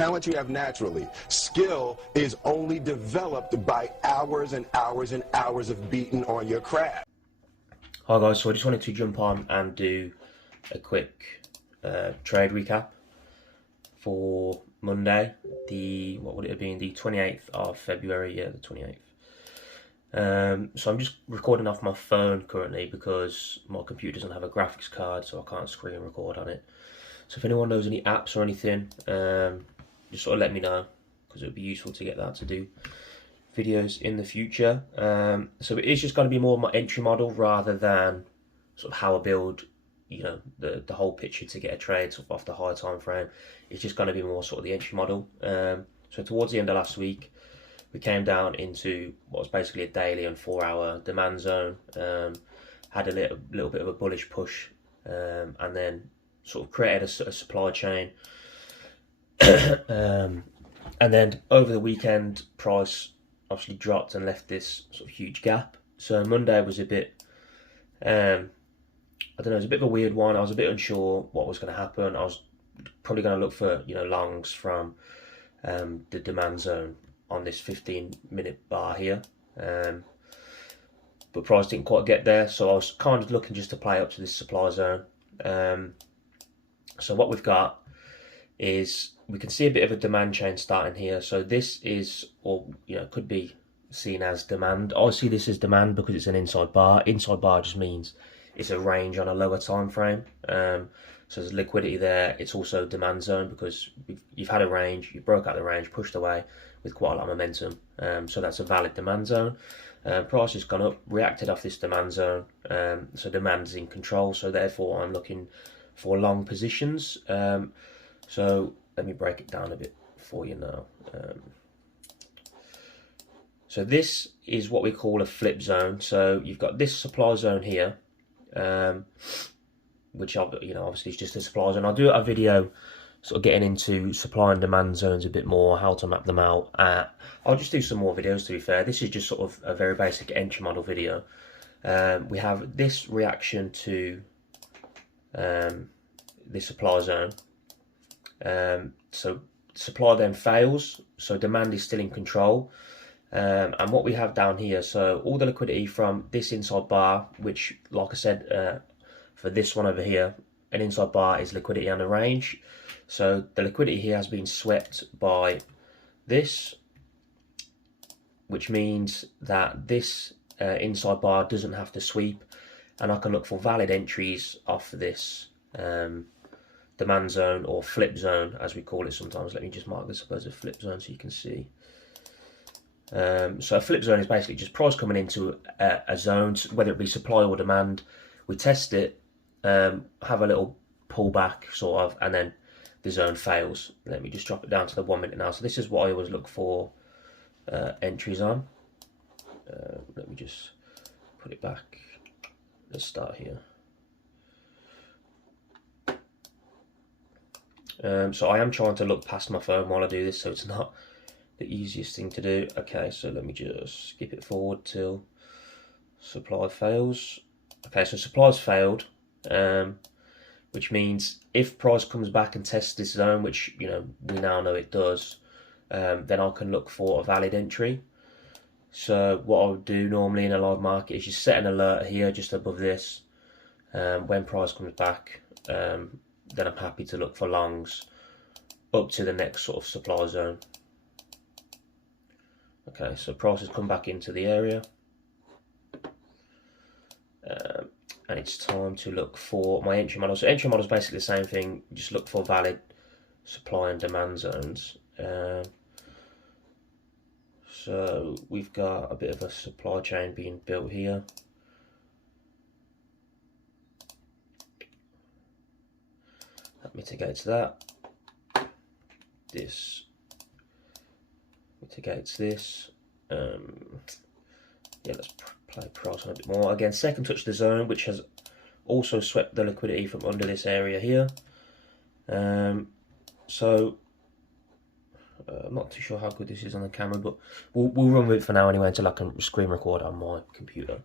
talent you have naturally. Skill is only developed by hours and hours and hours of beating on your craft. Hi guys, so I just wanted to jump on and do a quick trade recap for Monday, what would it have been, the 28th of February, yeah, the 28th. So I'm just recording off my phone currently because my computer doesn't have a graphics card, so I can't screen record on it. So if anyone knows any apps or anything, just sort of let me know, because it would be useful to get that to do videos in the future. So it is just going to be more of my entry model rather than sort of how I build, you know, the whole picture to get a trade sort of off the high time frame. It's just going to be more sort of the entry model. So towards the end of last week, we came down into what was basically a daily and 4-hour demand zone. Had a little bit of a bullish push, and then sort of created a supply chain. And then over the weekend, price obviously dropped and left this sort of huge gap. So Monday was a bit, I don't know, it was a bit of a weird one. I was a bit unsure what was going to happen. I was probably going to look for, you know, longs from the demand zone on this 15-minute bar here. But price didn't quite get there, so I was kind of looking just to play up to this supply zone. So what we've got is, we can see a bit of a demand chain starting here. So this is, or you know, could be seen as demand. I see this as demand because it's an inside bar. Inside bar just means it's a range on a lower time frame. So there's liquidity there. It's also demand zone because you've had a range, you broke out the range, pushed away with quite a lot of momentum. So that's a valid demand zone. Price has gone up, reacted off this demand zone. So demand's in control. So therefore I'm looking for long positions. So let me break it down a bit for you now. So this is what we call a flip zone. So you've got this supply zone here, which, you know, obviously is just a supply zone. I'll do a video sort of getting into supply and demand zones a bit more, how to map them out. I'll just do some more videos, to be fair. This is just sort of a very basic entry model video. We have this reaction to this supply zone. So supply then fails, so demand is still in control. And what we have down here, so all the liquidity from this inside bar, which, like I said, for this one over here, an inside bar is liquidity and a range. So the liquidity here has been swept by this, which means that this inside bar doesn't have to sweep, and I can look for valid entries off this demand zone, or flip zone as we call it sometimes. Let me just mark this up as a flip zone so you can see. So a flip zone is basically just price coming into a zone, whether it be supply or demand. We test it, have a little pullback sort of, and then the zone fails. Let me just drop it down to the 1 minute now. So this is what I always look for entries on. Let me just put it back. Let's start here. So I am trying to look past my phone while I do this, so it's not the easiest thing to do. Okay, so let me just skip it forward till supply fails. Okay, so supply's failed, which means if price comes back and tests this zone, which, you know, we now know it does, then I can look for a valid entry. So what I would do normally in a live market is just set an alert here just above this. When price comes back, then I'm happy to look for longs up to the next sort of supply zone. Okay, so price has come back into the area, and it's time to look for my entry model. So entry model is basically the same thing, just look for valid supply and demand zones. So we've got a bit of a supply chain being built here. That mitigates that. This mitigates this. Yeah, let's play price on a bit more. Again, second touch the zone, which has also swept the liquidity from under this area here. So I'm not too sure how good this is on the camera, but we'll run with it for now anyway until I can screen record on my computer.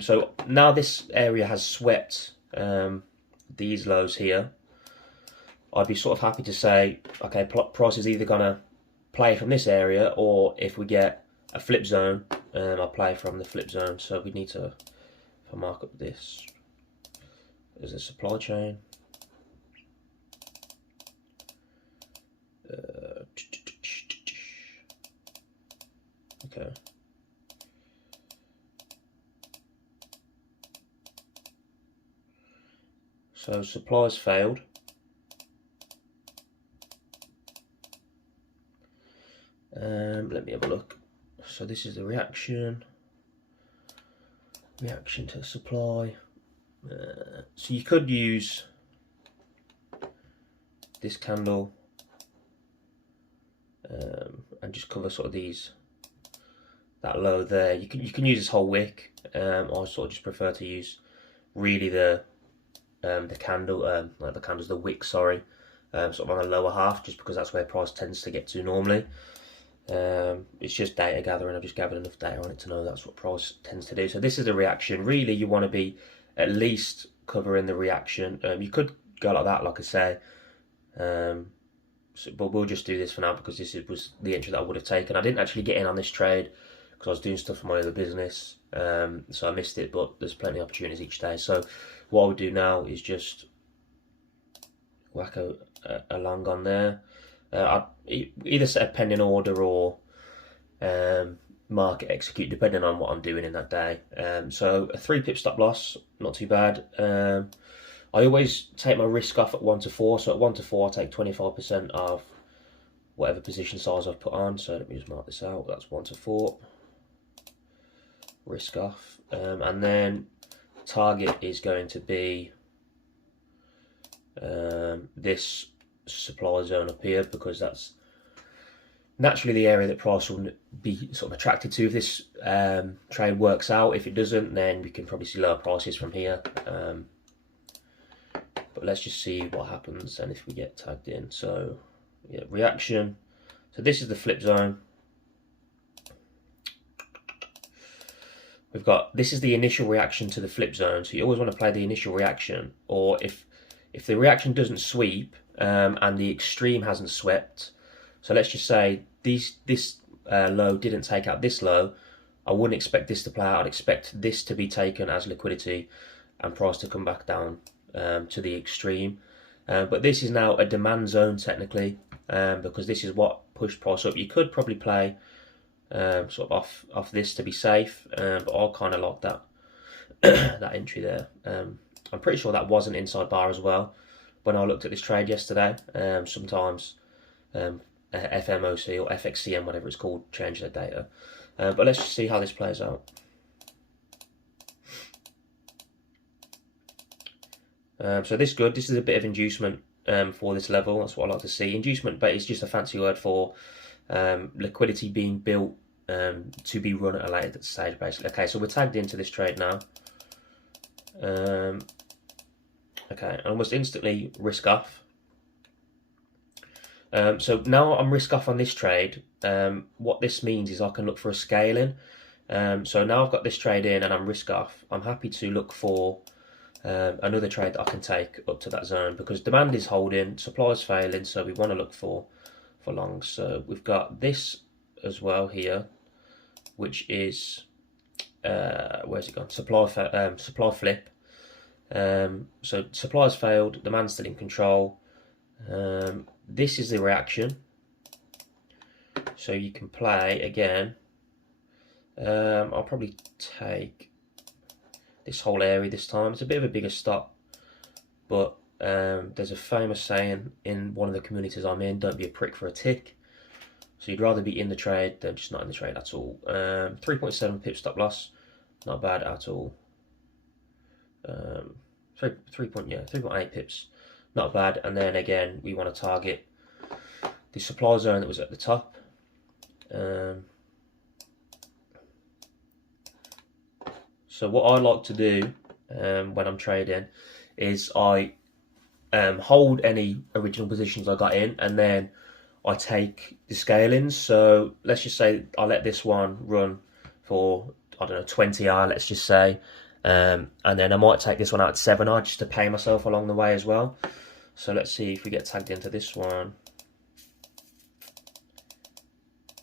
So now this area has swept these lows here. I'd be sort of happy to say, okay, price is either gonna play from this area, or if we get a flip zone, I'll play from the flip zone. So we need to, if I mark up this as a supply chain. Okay. So supplies failed. Let me have a look. So this is the reaction to supply. So you could use this candle and just cover sort of that low there. You can use this whole wick. I sort of just prefer to use really the candle, like the candles, the wick, sorry, sort of on the lower half, just because that's where price tends to get to normally. It's just data gathering. I've just gathered enough data on it to know that's what price tends to do. So this is the reaction. Really, you want to be at least covering the reaction. You could go like that, like I say, but we'll just do this for now because this was the entry that I would have taken. I didn't actually get in on this trade because I was doing stuff for my other business, so I missed it, but there's plenty of opportunities each day. So what I would do now is just whack a long on there. I'd either set a pending order or market execute, depending on what I'm doing in that day. So a 3 pip stop loss, not too bad. I always take my risk off at 1 to 4. So at 1 to 4, I take 25% of whatever position size I've put on. So let me just mark this out. That's 1 to 4. Risk off. And then target is going to be this supply zone up here, because that's naturally the area that price will be sort of attracted to if this trade works out. If it doesn't, then we can probably see lower prices from here. But let's just see what happens and if we get tagged in. So yeah, reaction. So this is the flip zone. We've got, this is the initial reaction to the flip zone. So you always want to play the initial reaction, or if the reaction doesn't sweep and the extreme hasn't swept. So let's just say this low didn't take out this low. I wouldn't expect this to play out. I'd expect this to be taken as liquidity and price to come back down to the extreme. But this is now a demand zone technically, because this is what pushed price up. You could probably play sort of off this to be safe, but I kind of like that that entry there. I'm pretty sure that was an inside bar as well when I looked at this trade yesterday. Sometimes FMOC or FXCM, whatever it's called, change their data. But let's just see how this plays out. So this is good. This is a bit of inducement for this level. That's what I like to see. Inducement, but it's just a fancy word for liquidity being built to be run at a later stage, basically. Okay, so we're tagged into this trade now. Okay, almost instantly risk off. So now I'm risk off on this trade. What this means is I can look for a scaling. So now I've got this trade in and I'm risk off. I'm happy to look for another trade that I can take up to that zone, because demand is holding, supply is failing, so we want to look for longs. So we've got this as well here, which is where's it gone? Supply flip. So supply's failed, demand's still in control. This is the reaction. So you can play again. I'll probably take this whole area this time. It's a bit of a bigger stop, but there's a famous saying in one of the communities I'm in: don't be a prick for a tick. So you'd rather be in the trade than just not in the trade at all. 3.7 pip stop loss, not bad at all. 3.8 pips, not bad. And then again, we want to target the supply zone that was at the top. So what I like to do when I'm trading is I hold any original positions I got in, and then I take the scalings. So let's just say I let this one run for, I don't know, 20R, let's just say. And then I might take this one out at 7R just to pay myself along the way as well. So let's see if we get tagged into this one.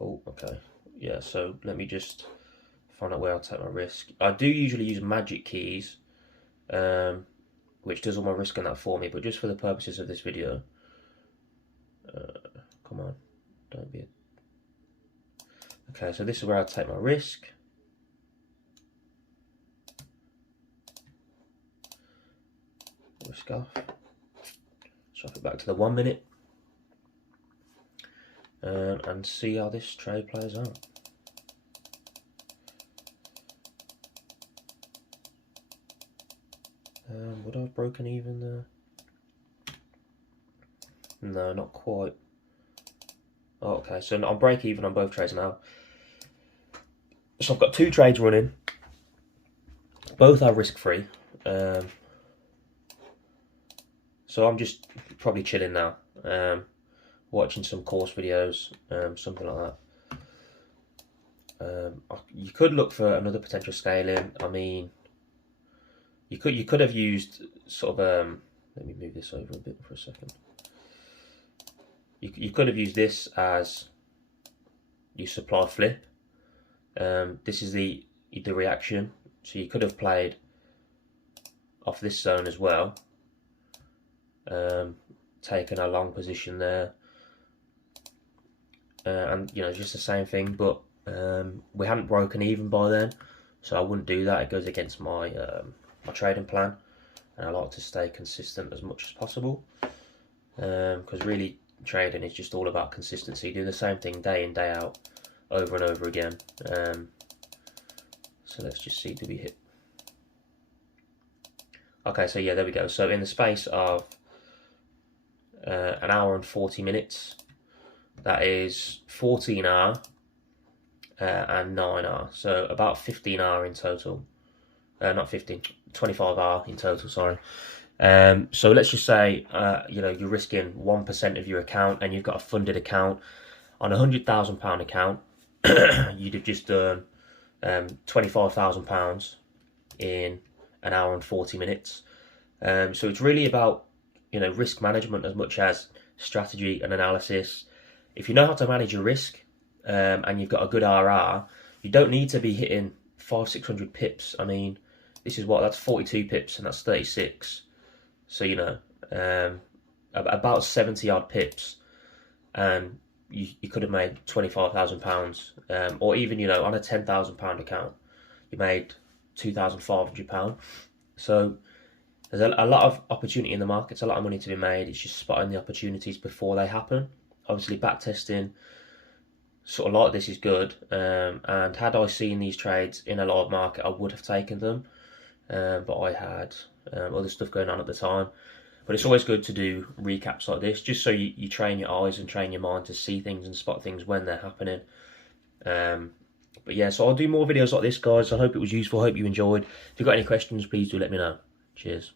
Oh, okay. Yeah, so let me just find out where I'll take my risk. I do usually use magic keys, which does all my risk on that for me, but just for the purposes of this video, come on, don't be. Okay, so this is where I take my risk. Risk off. Swap it back to the 1 minute. And see how this trade plays out. Would I have broken even there? No, not quite. Oh, okay, so I'm break even on both trades now. So I've got 2 trades running. Both are risk free. So I'm just probably chilling now. Watching some course videos, something like that. You could look for another potential scaling. I mean, you could have used sort of let me move this over a bit for a second. You could have used this as your supply flip. This is the reaction, so you could have played off this zone as well. Taken a long position there. And you know, just the same thing, but we hadn't broken even by then, so I wouldn't do that. It goes against my my trading plan, and I like to stay consistent as much as possible, because really trading is just all about consistency. Do the same thing day in, day out, over and over again. So let's just see, do we hit? Okay, so yeah, there we go. So in the space of an hour and 40 minutes, that is 14R and 9R, so about 15R in total. Not 15, 25R in total, sorry. So let's just say you know, you're risking 1% of your account, and you've got a funded account. On a £100,000 account, you'd have just done £25,000 in an hour and 40 minutes. So it's really about, you know, risk management as much as strategy and analysis. If you know how to manage your risk, and you've got a good RR, you don't need to be hitting 500-600 pips. I mean, this is what, that's 42 pips, and that's 36. So, you know, about 70 odd pips, and you could have made £25,000, or even, you know, on a £10,000 account, you made £2,500. So there's a lot of opportunity in the markets, a lot of money to be made. It's just spotting the opportunities before they happen. Obviously, backtesting sort of like this is good, and had I seen these trades in a live market, I would have taken them, but I had other stuff going on at the time. But it's always good to do recaps like this, just so you train your eyes and train your mind to see things and spot things when they're happening. But yeah, so I'll do more videos like this, guys. I hope it was useful. I hope you enjoyed. If you've got any questions, please do let me know. Cheers.